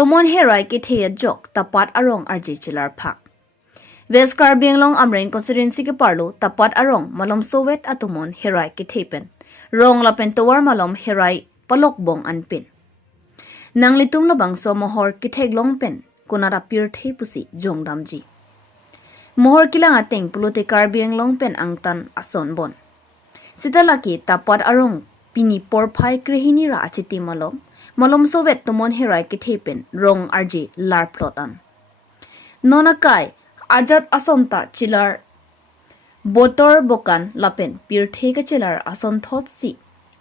tomon herai kethe ajok tapat arong arje chelar phak. West Karbi Anglong Amrain constituency ke parlo tapat arong malom sowet atumon herai kethe pen. Rong lapen towar malom herai palok bong anpin. Nang litum na bang so amohor kethe long pen kunara pir the pusi jong damji. Mohor kilang ateng pulote Karbi Anglong pen angtan ason bon. Sitalaki tapat arong pini porpai krehini ra achiti malom sowet tomon herai kethe pen rong arje lar plotan. Nonakai ajat asonta chelar botor bokan lapen pirthe ka chelar ason thot si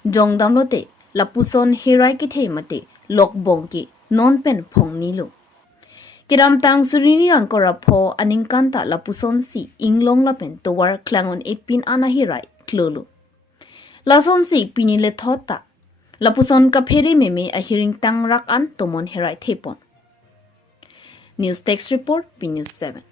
jongdam lote lapuson herai kethe mate lokbong ki non pen phong nilu. Kiram tang surini rangkora pho aningkanta lapuson si Anglong lapen towar klangon 8 pin ana herai klolu. Lason si pinile thota lapuson ka pheri meme a hearing tang rak an tomon herai thepon. News text report P News 7.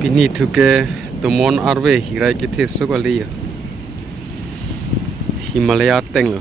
Pini thuke tomon arve herai kethe sogaliya Himalaya tenglo